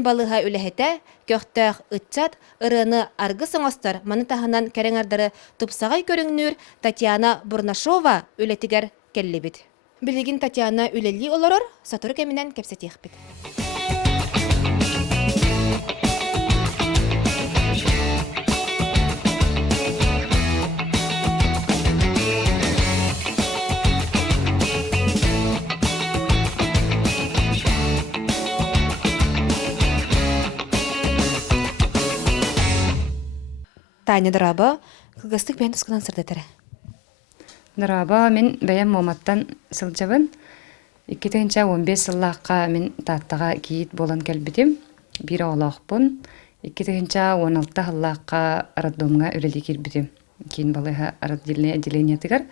кин балыға үләһетә, көқтәқ ытчат, ырыны аргы соңостар, маны тахынан кәреңардары тупсағай көріңнүр Татьяна Бурнашова үләтігер келлебет. Билигин Татьяна үләлі олорор, сатуры кәмінен кәпсетех бит. Таня Драба, кылгастык бәйін тұсқынан сырдатары. Драба, мен бәйім моматтан сылжабын. 2015 сыллаққа мен таттаға кейт болан кәлбітім. Бір олақпын. 2016 сыллаққа роддомға үлелі келбітім. Кейін балыға отделение тігір.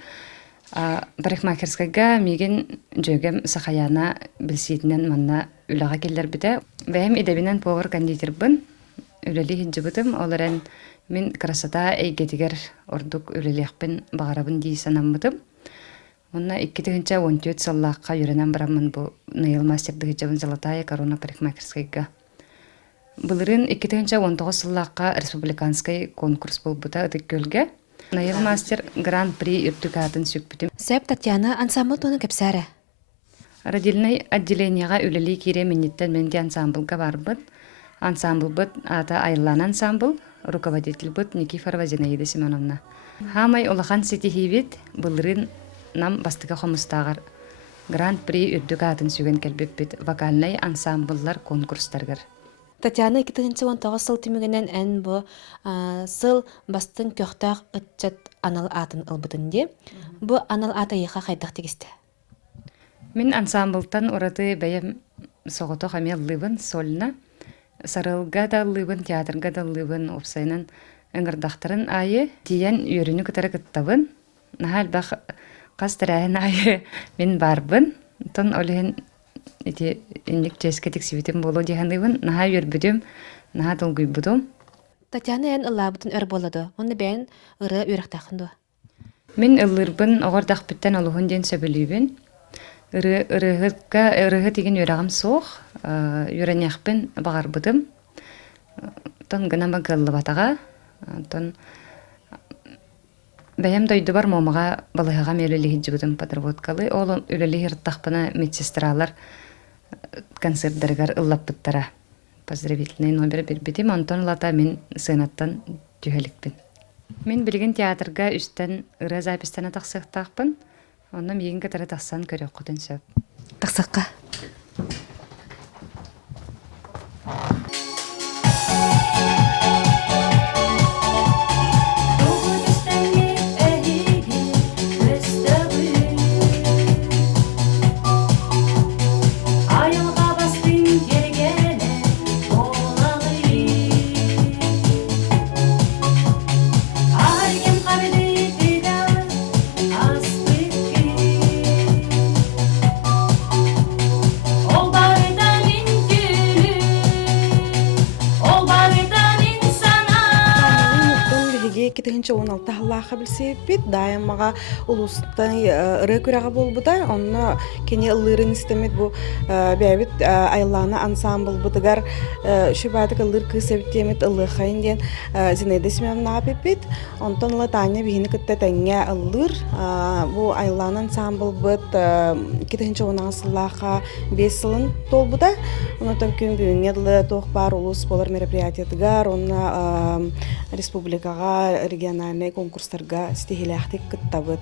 Парикмахерскайга меген жөгем сақаяна білсетінен манна үліға келдер біті. Бәйім едебінен повар кондитер бін. Үлелі хиджібітім. Оларын мен красота әйгетігер ордук үлелеқпен бағарабын дей санамбытым. Онна 2014 сыллаққа үйренен барамын бұл Наил мастердігі жабын Золотая корона парикмахерскайга. Бұлырын 2019 сыллаққа республиканскай конкурс бұл бұта үтік көлге. Наил мастер гран-при үртік атын сөкпітім. Сәп Татьяна ансамбл тоны кәпсәрі. Родильный отделенияға үлелі кере менеттен менде ансамблға барбыт. Ансамбл бұт ата Айлан ансамбл. Руководитель быт Никифорова Зинаида Семеновна. Хамай улахан сетихибит былырын нам бастыга хомустагар гран-при үрдүк атын сүген келбеппит вокальный ансамбллар конкурстаргар. Татьяна 2019 сыл тимигенен ән бу сыл бастын көқтақ ытчат анал атын ылбытынде. Бу анал ата еха хайдақ тегісті. Мен ансамблтан ураты бәйім соғыто хамеллыбын сольна. Сарылга да лыбын, театрга да лыбын, опсайнан ыңырдақтарын айы тиян үйріні күтәрі күттабын. Нахал бақ қастырайын айы мен барбын. Тон олығын инник жескетік сивитім болу дейін лыбын. Наха үйрбүдім, наха долгуй будым. Татьяна ән ылла бұтын өр болады. Оны бәйін ұры үйрақтақынды. Мен ыллырбын, оғырдақ біттен олығын ден сөбілейбін. Ырығы деген үйрағым соқ, үйрәнеқпен бағар бұдым. Тон ғына бағылы батаға. Тон бәйім дойды бар момаға балығаға мөлілі хиджі бұдым подработкалы. Ол өлілі хирттақпына медсестралар концертдергар ыллап бұттара. Поздравительный номер бербедім. Антон лата мен сынаттан түйелікпін. Мен білген театрға үстен ыры запистана тақсықтақпын. Оннан егін кәтәрі тақсан көрек құтын сөп. Тақсаққа. Кетегенче 16 халлаха билсеппит дайымага улустан ыры күрәгә булбыта онны кене ылырын истемет бу бәбит Айлана ансамбл бутыгар шүбәдик ылыр кысептемет ылыхайн ден Зинаида Семеновна апепит онтон ла Таня бихини кытта тәңгә ылыр бу Айлана ансамбл бут кетегенче 16 халлаха 5 елын толбыта онтон күн бүгенгә тохпар улус болар мероприятиятыгар онна республикага региональный конкурстарга стихиляхтик кыттабыт.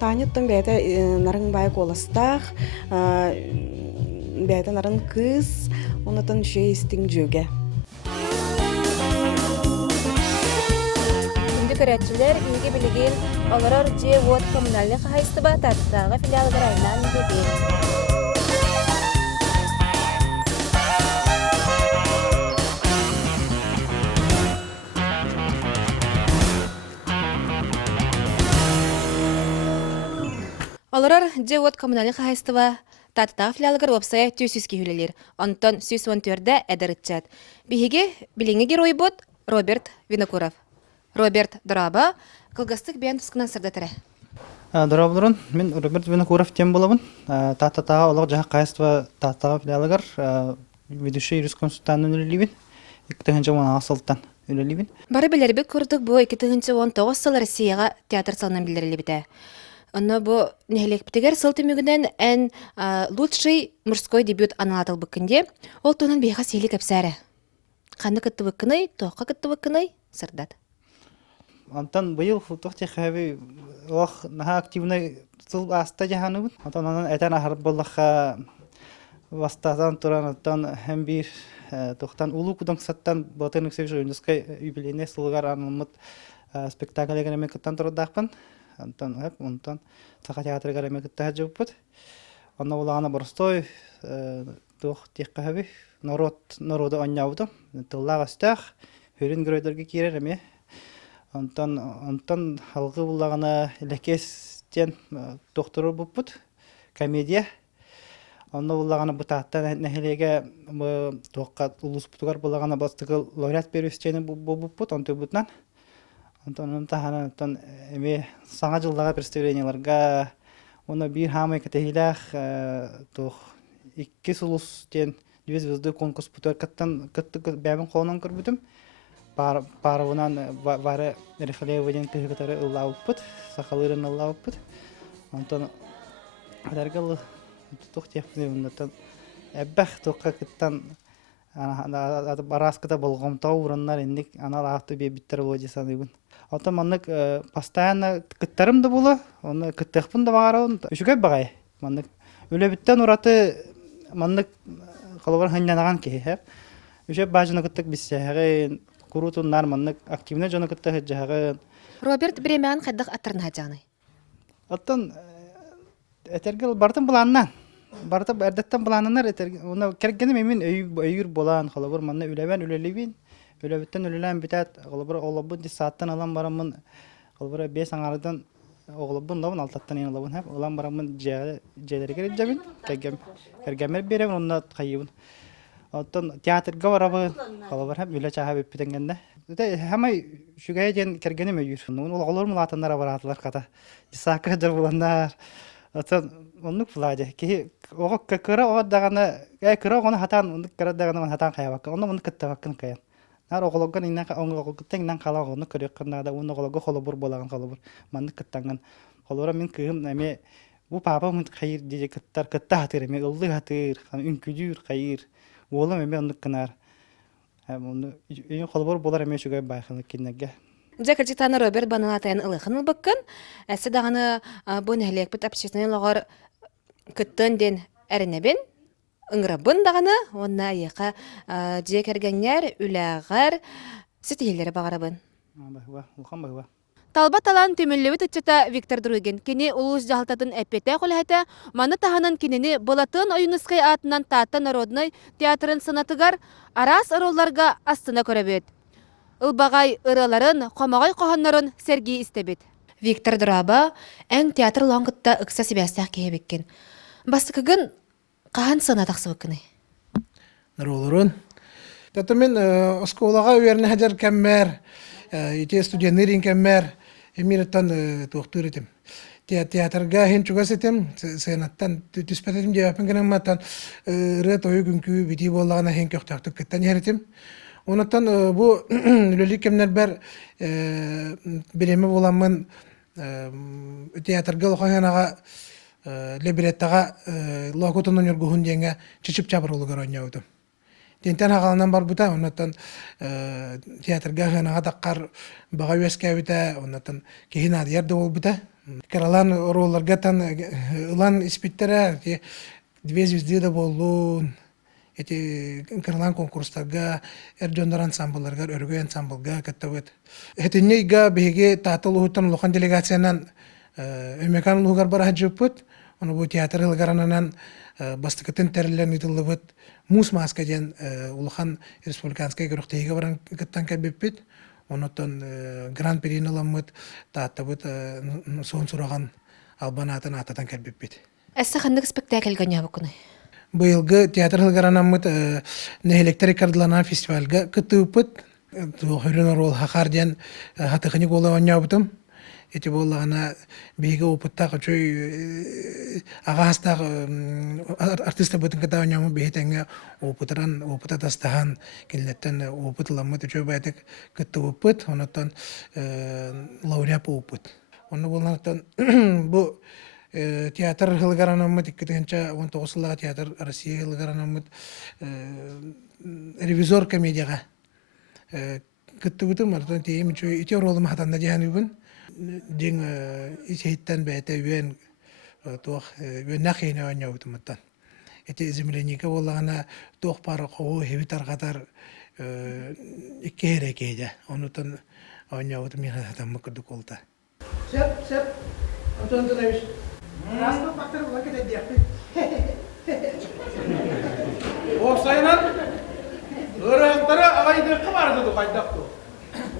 Таныттан бәйті нарын бай коластақ, бәйті нарын кыз, онытын шей істің жөге. Үнді көрәтшілер үйге білеген оларар же вот коммунальный қағайсты ба таттағы филиалығыр айнан бебен. Оларар Джеот коммунальный хайстыва татта филиалгар вебсайт түйсүске хүлелер. Антон сүс 14-дә әдәритчат. Биһиге билеңе герой бот Роберт Винокуров. Роберт Драба кылгастык бәйін тұсқынан сырдатыры. Дорабылырын, мен Роберт Винокуров тем болабын. Таттаға олық жаға қайыстыва таттаға филиалығар ведущий юрисконсультанын үлелибин. Иктегенче мана асылтан үлелибин. Бары билерби курдук бу 2019 сыл Россияга театр салынан билдирилибите. Онно бу нехлекптигер сыл түмүгүнен эн лучший мужской дебют аналатыл быккынде, ол тунан бейха сейли кепсәре. Қаны кытты быккыны, тоққа кытты быккыны, сырдат. Антан быйыл футбол техаби ох наха активный сыл аста жаһаныбын. Антан анан этен ахар боллаха вастадан туран антан hem bir тохтан улуу кудаңсаттан батырнык sevişi oyuncuskay юбилейне сылгар анылмыт спектакль гремекаттан турдакпын. Антан хеп онтан саха театр гремекатта жуппут. Онна улана борстой тох техаби народу оньяуды. Тыллагастах хүрин грейдерге кирер эме. Антан халгы буллагана лекестен доктору буппут. Комедия. Онна буллагана бутаттан нехелеге тоққа улус бутугар буллагана бастыгы лауреат берүүчүнү буппут онтой бутнан. Антан таханан эме саңа жылдага представленияларга оны бир хамай кетелах тох икки сулус тен две звезды конкурс бутугар каттан бәбин колунан көрбүтүм. Паравынан вары рефлеводен кыгытары ыллауппут, сахалырын ыллауппут. Антан адаргалы тох техникундан эббах тохка кыттан бараската болгомтау ураннар эндик анал авто бебиттер болжи саныйбын. Антан маннык постоянно кыттарым да боло, оны кыттыхпын да багарабын. Үшүгө багай. Маннык өлөбүттен ураты маннык калыбар ханнанаган ки, хеп. Үшө бажына кыттык биссе, курутун нарманнык активно жана кыттык жагы. Роберт Бремян кайдак аттырын хажаны. Аттан этергел бартын буланнан. Бартып эрдеттен буланнар этер. Уна кергене мен өйүр болан калыбар манна үлебен үлелибин. Үлебиттен үлелен битат калыбар олобун ди сааттан алан барамын. Калыбар 5 аңардан оглобун да 6-тан ен олобун хеп. Алан барамын желерге кережебин. Кергемер берем онна кайыбын. Аттан театрга барабын. Калыбар хеп үле чаха беппитенгенде. Хамай шугай ден кергене өйүр. Ул олор мулатандар баратлар ката. Исака жер буланнар. Atan onluk fulaje ki o kakara o dagana kara onu hatan onluk kara dagana hatan kaya bak onu onu kıtta bakın kaya nar oğlogan inna onu kıtta innan kala onu kırıkında da onu oğlogo holobur bolagan holobur manlık kıttangan holora min kıyım eme bu papa mun kayır diye kıtta hatır eme ıllı hatır ünküdür kayır oğlum eme onluk kınar onu holobur bolar eme şugay bayxınlık kinnege Жакырчитаны Роберт баналатайын ылыхын ылбыккын, әсі дағаны бұ нәхлек бұт апчесінен лағар күттін ден әрінебін, ыңырабын дағаны, онна еқа жекергенер, үләғар, сетелері бағарабын. Талба талан төміллеуі тұтчыта Виктор Другин, кені ұлыс жағалтатын әппеті қолайты, маны тағанын кенені болатын ойынысқай атынан Таата народный театрын сынатыгар арас ыролларға астына көрәбет. Ылбағай ыраларын, қомағай қоғанларын Сергей істебет. Виктор Драба әң театр лаңғытта ұқса себәстәқ кейбеккен. Бастықығын қаған сына тақсы бұққыны? Наролырын. Тәті мен осколаға өеріне әжер кәммәр, ете студенерин кәммәр, емиреттен тоқтыр етім. Театрға хен чугас етім, сәнаттан түспәт етім жауапын кәнің маттан рет ойы күнкі біті болағына хен көқтақтық кеттен ер етім. Онаттан bu үлелік кемнер бәр береме боламын театрга лоханаға лебереттаға локотонон өргүхүн деңе чичип чабыр олугар ойнауды. Тентен ағалынан бар бұта, онаттан театрга ханаға таққар баға өскәбіті, онаттан кейін адыярды ол бұта. Каралан ороларға тан ұлан испиттері, 2 звезды да болуын. Эти кырлан конкурстарга, эрдёндар ансамбльларга, өргөй ансамбльга каттабыт. Этиннейга беге татыл ухуттан улухан делегациянан өмекан улугар бара хаджыппыт. Оны бу театр ылгарананан бастыкытын тәрілерін итылыбыт. Мус маска ден улухан республиканскай көріқтейге баран кыттан кәбеппит. Онытын гран-прин ыламыт, таттабыт соң сұраған албанатын ататан кәбеппит. Әсі қандық спектакль гөня бұқыны? Быйылгы театр ылгаранамыт нехелектер кардыланан фестивальга кытыппыт. Хөрөн орол хакар ден хатыхыны гола оньябытым. эти боллагана биге опыттак чөй агастак артиста бутын ката онямы бехетенге опыта тастахан келнеттен опытламы чөй байтык кытты опыт, онотон лауреат опыт. Оны болнаттан бу театр хылгаранамыт 1919 театр Россия хылгаранамыт ревизор комедияга кытты бутым артан тейм чөй ите ролым хатанда жааныбын дин исейттен бәйте үен туох үеннах ene оnya утуматтан эти земляника боллагана туох пара коо хебит аргатар иккере кейде онутан оnya утум хатам мыкдык олта сеп Антон Антонович Раста пактар лакет эдияпты Оксайнан ырактары агайды кабарды кайдакту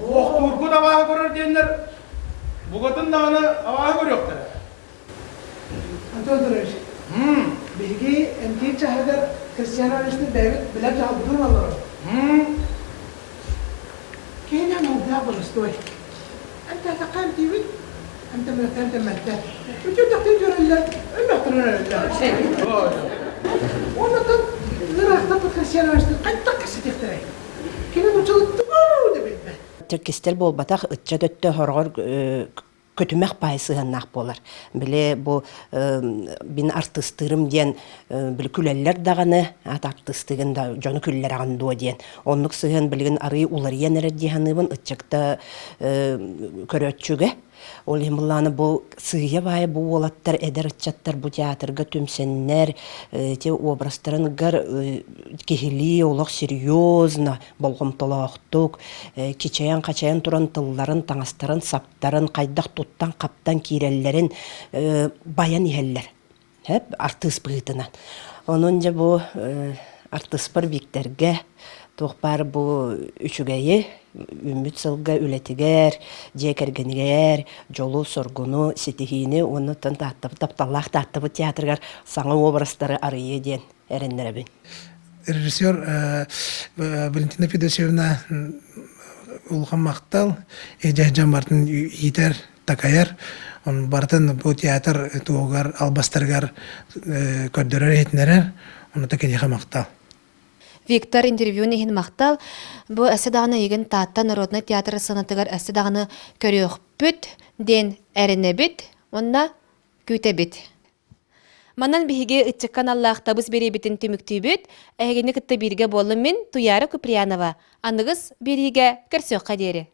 Октурку да бага көрөр дендер Бугатын дağını avağı görüyorlar. Антон Антонович, bilgi emkiyet çahırda Cristiano Ronaldo David bilek cahaldığın alır. Kena موضوع برستوي. أنت تقام تيوي. أنت من مادة. وجود تقدير الله. إما ترى الله. وأنا كنت غير أخطأت كريستيانو رونالدو قد تقصد يخترع. كنا نوصل تقول ده. Türkistel bolbataq ıtça döttü horgor kötümek payısıhannak bolar. Bile bu bin artistırım diyen bil küleller dağını at artistığın da jonu küller ağındı diyen. Onluk sığın bilgin arıyı ulariyen erer diyanıbın ıtçakta körötçüge. Ol himullanı bu sığıya bayı bu olattar eder ıtçattar bu teatrga tümsenler te obrastarın gar kehili olaq seriozna bolğum tolaqtuk kiçayan kaçayan turan tılların taŋastарын saptарын qaydak tuttan kaptan kirellerin bayan iheller hep artist bıgıtınan onunca bu artistpar bikterge toqpar bu üçügeyi ümmüt sılga ületiger, jekergeniger, jolu sorgunu, sitihini, onu taptallaq tattabı teatrgar sağa obrastары arıyı diyen erenlere bin. Rejissör Valentina Fedosevna Ulğan Maqtal, Ejahjan Bartın Yitar Takayar, on Bartın bu teatr tuğgar albastargar köddörөр etnerer, onu da kendiğe Maqtal. Виктор интервью нехин мақтал, бу әсі дағыны еген таатта Народный театр сынатыгар әсі дағыны көріөк бүт, ден әріне біт, онна күйте біт. Манан биһиге ытчыккан Аллах табыс беребитин түмүктүү бүт, әгені кітті бірге болым мен Туяра Куприянова. Анығыз бериге көрсөк қадері.